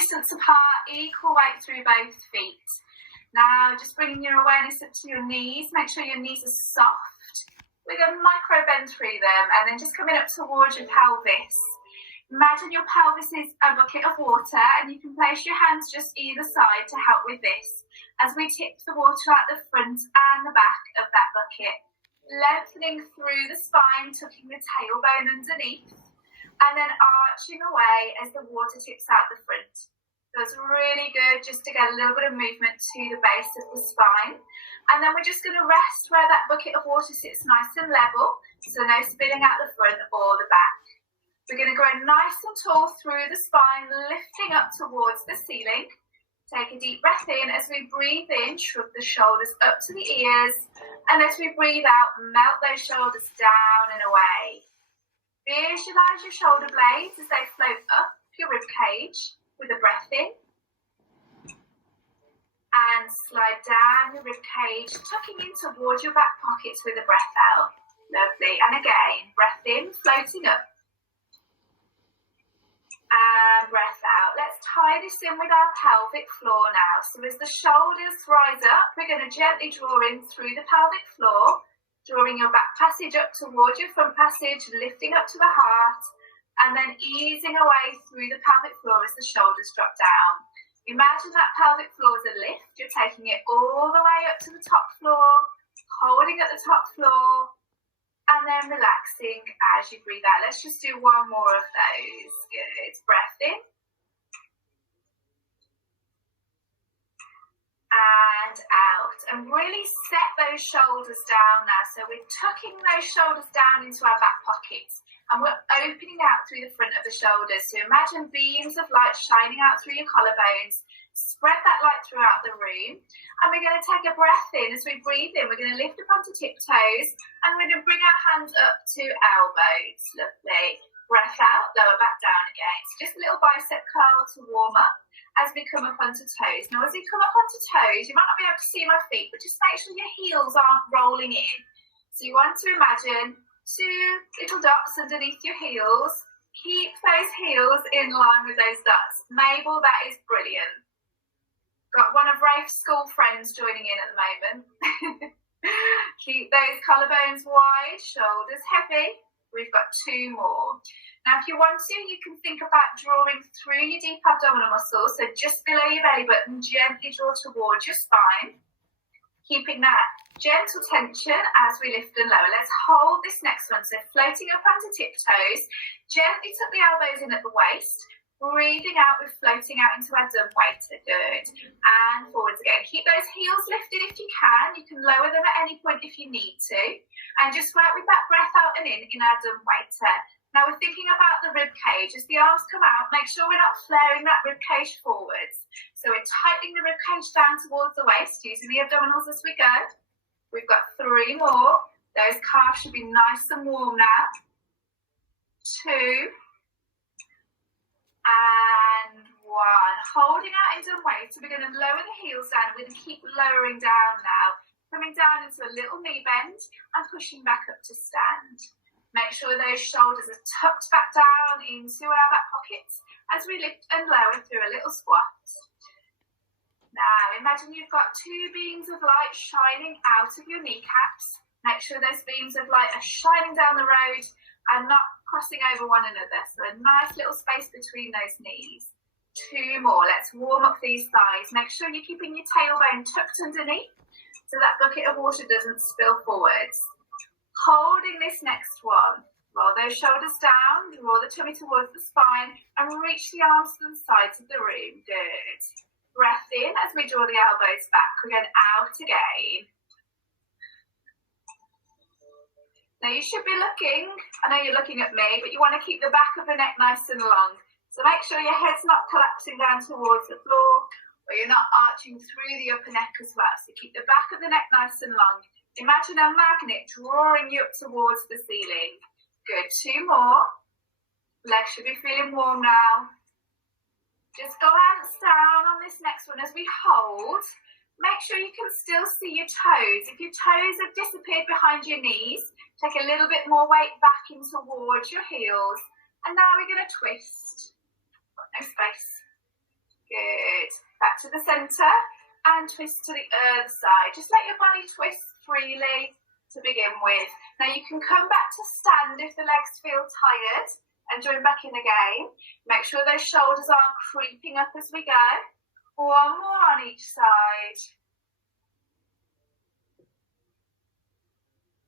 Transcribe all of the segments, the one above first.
distance apart, equal weight through both feet. Now, just bringing your awareness up to your knees. Make sure your knees are soft. We're going to micro bend through them, and then just coming up towards your pelvis. Imagine your pelvis is a bucket of water, and you can place your hands just either side to help with this as we tip the water at the front and the back of that bucket, lengthening through the spine, tucking the tailbone underneath, and then arching away as the water tips out the front. So it's really good just to get a little bit of movement to the base of the spine. And then we're just going to rest where that bucket of water sits nice and level, so no spilling out the front or the back. We're going to grow nice and tall through the spine, lifting up towards the ceiling. Take a deep breath in. As we breathe in, shrug the shoulders up to the ears. And as we breathe out, melt those shoulders down and away. Visualize your shoulder blades as they float up your rib cage with a breath in. And slide down your rib cage, tucking in towards your back pockets with a breath out. Lovely. And again, breath in, floating up. And breath out. Let's tie this in with our pelvic floor now. So as the shoulders rise up, we're going to gently draw in through the pelvic floor, drawing your back passage up towards your front passage, lifting up to the heart, and then easing away through the pelvic floor as the shoulders drop down. Imagine that pelvic floor as a lift. You're taking it all the way up to the top floor, holding at the top floor, and then relaxing as you breathe out. Let's just do one more of those. Good. Breath in. And out. And really set those shoulders down now. So we're tucking those shoulders down into our back pockets. And we're opening out through the front of the shoulders. So imagine beams of light shining out through your collarbones. Spread that light throughout the room. And we're going to take a breath in. As we breathe in, we're going to lift up onto tiptoes. And we're going to bring our hands up to elbows. Lovely. Breath out, lower back down again. So just a little bicep curl to warm up as we come up onto toes. Now, as we come up onto toes, you might not be able to see my feet, but just make sure your heels aren't rolling in. So you want to imagine 2 little dots underneath your heels. Keep those heels in line with those dots. Mabel, that is brilliant. Got one of Rafe's school friends joining in at the moment. Keep those collarbones wide, shoulders heavy. We've got 2 more. Now, if you want to, you can think about drawing through your deep abdominal muscles. So just below your belly button, gently draw towards your spine. Keeping that gentle tension as we lift and lower. Let's hold this next one. So floating up onto tiptoes. Gently tuck the elbows in at the waist. Breathing out, we're floating out into our dumb waiter. Good. And forwards again. Keep those heels lifted if you can. You can lower them at any point if you need to. And just work with that breath out and in our dumb waiter. Now we're thinking about the rib cage. As the arms come out, make sure we're not flaring that rib cage forwards. So we're tightening the rib cage down towards the waist, using the abdominals as we go. We've got 3 more. Those calves should be nice and warm now. 2. And 1. Holding out into the waist. So we're going to lower the heels down. We're going to keep lowering down now. Coming down into a little knee bend and pushing back up to stand. Make sure those shoulders are tucked back down into our back pockets as we lift and lower through a little squat. Now, imagine you've got 2 beams of light shining out of your kneecaps. Make sure those beams of light are shining down the road and not crossing over one another. So a nice little space between those knees. 2 more. Let's warm up these thighs. Make sure you're keeping your tailbone tucked underneath so that bucket of water doesn't spill forwards. Holding this next one. Roll those shoulders down, draw the tummy towards the spine, and reach the arms to the sides of the room. Good. Breath in as we draw the elbows back. We're going out again. Now you should be looking, I know you're looking at me, but you want to keep the back of the neck nice and long. So make sure your head's not collapsing down towards the floor, or you're not arching through the upper neck as well. So keep the back of the neck nice and long. Imagine a magnet drawing you up towards the ceiling. Good. 2 more. Legs should be feeling warm now. Just glance down on this next one as we hold. Make sure you can still see your toes. If your toes have disappeared behind your knees, take a little bit more weight back in towards your heels. And now we're going to twist. Got no space. back to the centre and twist to the other side. Just let your body twist freely to begin with. Now you can come back to stand if the legs feel tired and join back in again. Make sure those shoulders aren't creeping up as we go. One more on each side.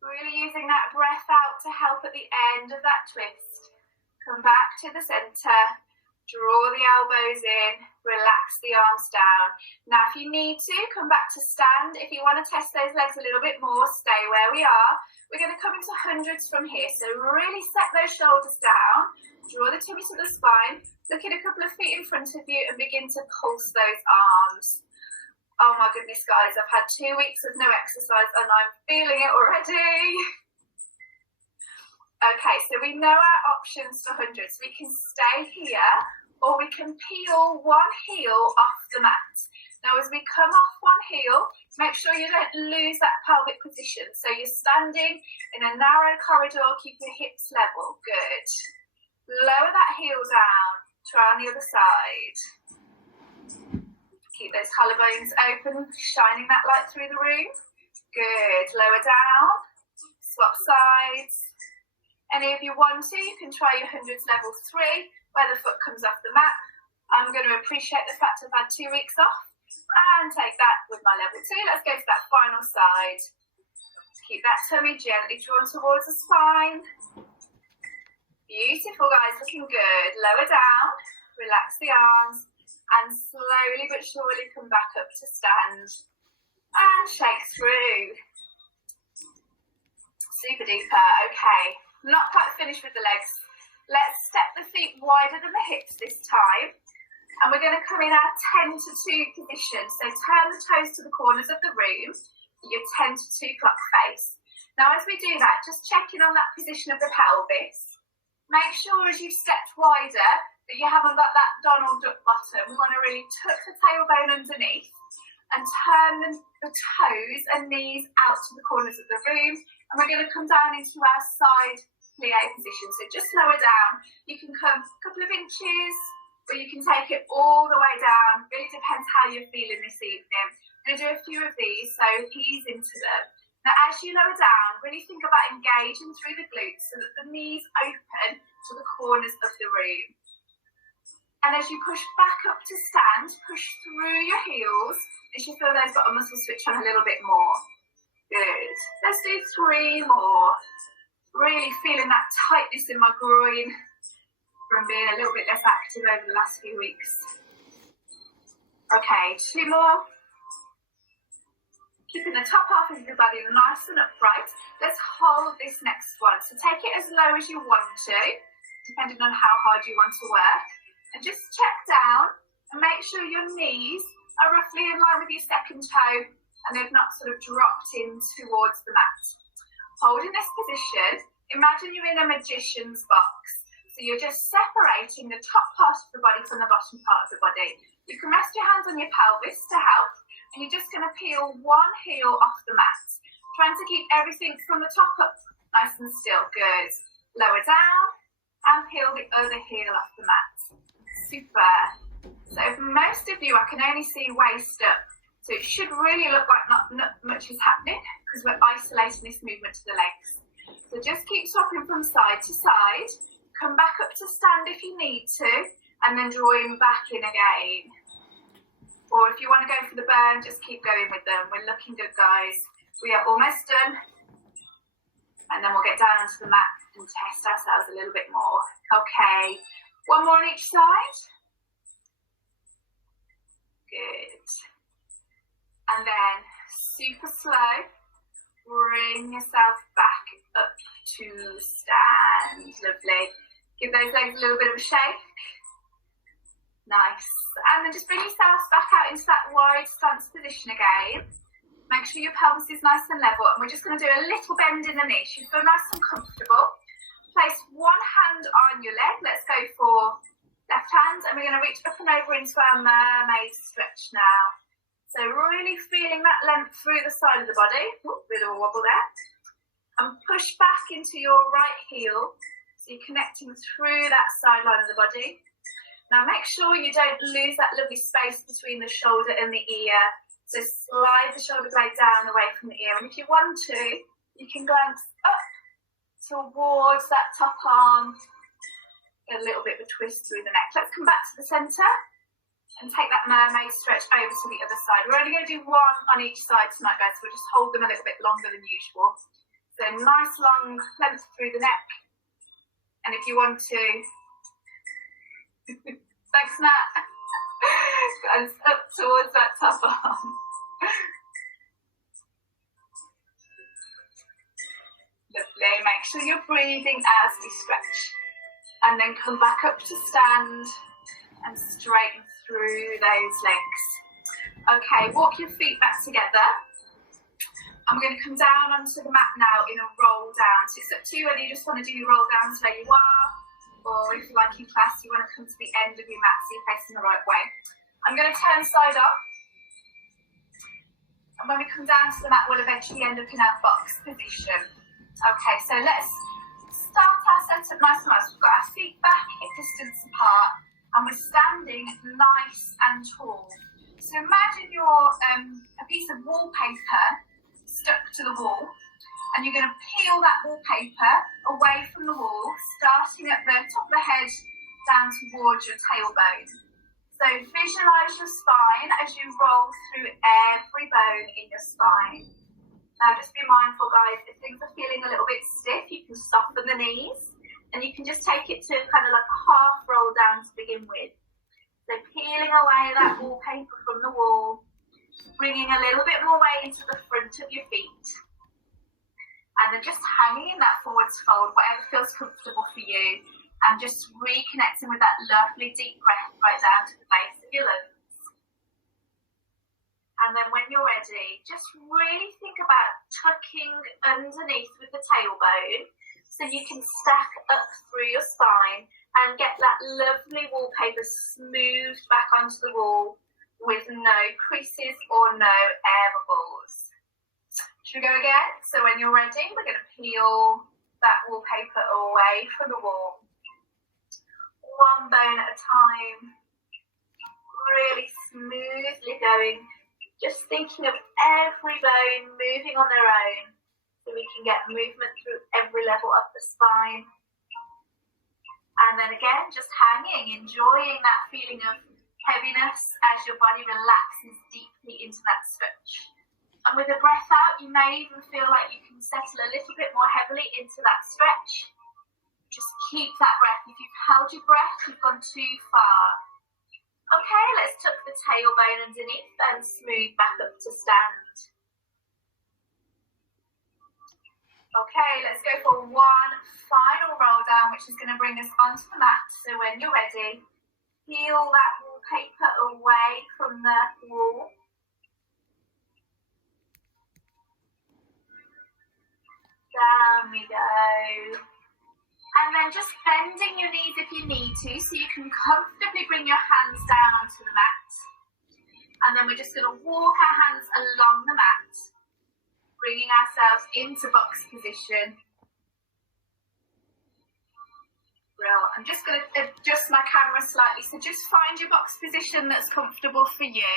Really using that breath out to help at the end of that twist. Come back to the centre. Draw the elbows in, relax the arms down. Now if you need to, come back to stand. If you want to test those legs a little bit more, stay where we are. We're going to come into hundreds from here. So really set those shoulders down, draw the tummy to the spine, look at a couple of feet in front of you and begin to pulse those arms. Oh my goodness guys, I've had 2 weeks of no exercise and I'm feeling it already. Okay, so we know our options for hundreds. We can stay here or we can peel one heel off the mat. Now as we come off one heel, make sure you don't lose that pelvic position. So you're standing in a narrow corridor, keep your hips level. Good. Lower that heel down. Try on the other side. Keep those collarbones open, shining that light through the room. Good. Lower down. Swap sides. Any of you want to, you can try your hundreds level 3, where the foot comes off the mat. I'm going to appreciate the fact I've had 2 weeks off and take that with my level 2. Let's go to that final side. Keep that tummy gently drawn towards the spine. Beautiful guys, looking good. Lower down, relax the arms and slowly but surely come back up to stand and shake through. Super duper, okay. Not quite finished with the legs. Let's step the feet wider than the hips this time. And we're going to come in our 10 to 2 position. So turn the toes to the corners of the room, your 10 to 2 clock face. Now as we do that, just check in on that position of the pelvis. Make sure as you've stepped wider that you haven't got that Donald Duck bottom. We want to really tuck the tailbone underneath and turn the toes and knees out to the corners of the room. And we're going to come down into our side plie position. So just lower down. You can come a couple of inches or you can take it all the way down. Really depends how you're feeling this evening. I'm going to do a few of these, so ease into them. Now as you lower down, really think about engaging through the glutes so that the knees open to the corners of the room. And as you push back up to stand, push through your heels. You should feel those bottom muscles switch on a little bit more. Good. Let's do 3 more. Really feeling that tightness in my groin from being a little bit less active over the last few weeks. Okay, 2 more. Keeping the top half of your body nice and upright. Let's hold this next one. So take it as low as you want to, depending on how hard you want to work. And just check down and make sure your knees are roughly in line with your second toe and they've not sort of dropped in towards the mat. Holding this position, imagine you're in a magician's box. So you're just separating the top part of the body from the bottom part of the body. You can rest your hands on your pelvis to help, and you're just going to peel one heel off the mat. Trying to keep everything from the top up nice and still. Good. Lower down and peel the other heel off the mat. Super. So for most of you, I can only see waist up. So it should really look like not much is happening because we're isolating this movement to the legs. So just keep swapping from side to side. Come back up to stand if you need to, and then drawing back in again. Or if you want to go for the burn, just keep going with them. We're looking good, guys. We are almost done. And then we'll get down onto the mat and test ourselves a little bit more. Okay, 1 more on each side. Good. And then super slow, bring yourself back up to stand. Lovely. Give those legs a little bit of a shake. Nice. And then just bring yourself back out into that wide stance position again. Make sure your pelvis is nice and level. And we're just going to do a little bend in the knees. You feel nice and comfortable. Place one hand on your leg. Let's go for left hand. And we're going to reach up and over into our mermaid stretch now. So really feeling that length through the side of the body. Ooh, bit of a wobble there. And push back into your right heel. So you're connecting through that side line of the body. Now make sure you don't lose that lovely space between the shoulder and the ear. So slide the shoulder blade down away from the ear. And if you want to, you can glance up towards that top arm. A little bit of a twist through the neck. Let's come back to the centre and take that mermaid stretch over to the other side. We're only going to do one on each side tonight, guys. So we'll just hold them a little bit longer than usual. So nice long length through the neck. And if you want to, thanks Nat, and up towards that top arm. Lovely, make sure you're breathing as we stretch. And then come back up to stand and straighten through those legs. Okay, walk your feet back together. And we're going to come down onto the mat now in a roll down. So it's up to you whether you just want to do your roll downs where you are, or if you like in class, you want to come to the end of your mat so you're facing the right way. I'm going to turn side up. And when we come down to the mat, we'll eventually end up in our box position. Okay, so let's start our setup nice and nice. We've got our feet back hip distance apart, and we're standing nice and tall. So imagine you're a piece of wallpaper stuck to the wall, and you're going to peel that wallpaper away from the wall, starting at the top of the head down towards your tailbone. So visualise your spine as you roll through every bone in your spine. Now just be mindful, guys, if things are feeling a little bit stiff, you can soften the knees, and you can just take it to kind of like a half roll down to begin with. So peeling away that wallpaper from the wall, bringing a little bit more weight into the front of your feet, and then just hanging in that forwards fold, whatever feels comfortable for you, and just reconnecting with that lovely deep breath right down to the base of your lungs. And then when you're ready, just really think about tucking underneath with the tailbone so you can stack up through your spine and get that lovely wallpaper smoothed back onto the wall with no creases or no air bubbles. Should we go again? So when you're ready, we're going to peel that wallpaper away from the wall. One bone at a time. Really smoothly going. Just thinking of every bone moving on their own so we can get movement through every level of the spine. And then again, just hanging, enjoying that feeling of heaviness as your body relaxes deeply into that stretch. And with a breath out, you may even feel like you can settle a little bit more heavily into that stretch. Just keep that breath. If you've held your breath, you've gone too far. Okay, let's tuck the tailbone underneath and smooth back up to stand. Okay, let's go for one final roll down, which is going to bring us onto the mat. So when you're ready, peel that wallpaper away from the wall. Down we go. And then just bending your knees if you need to, so you can comfortably bring your hands down onto the mat. And then we're just going to walk our hands along the mat, bringing ourselves into box position. Brilliant. I'm just going to adjust my camera slightly, so just find your box position that's comfortable for you.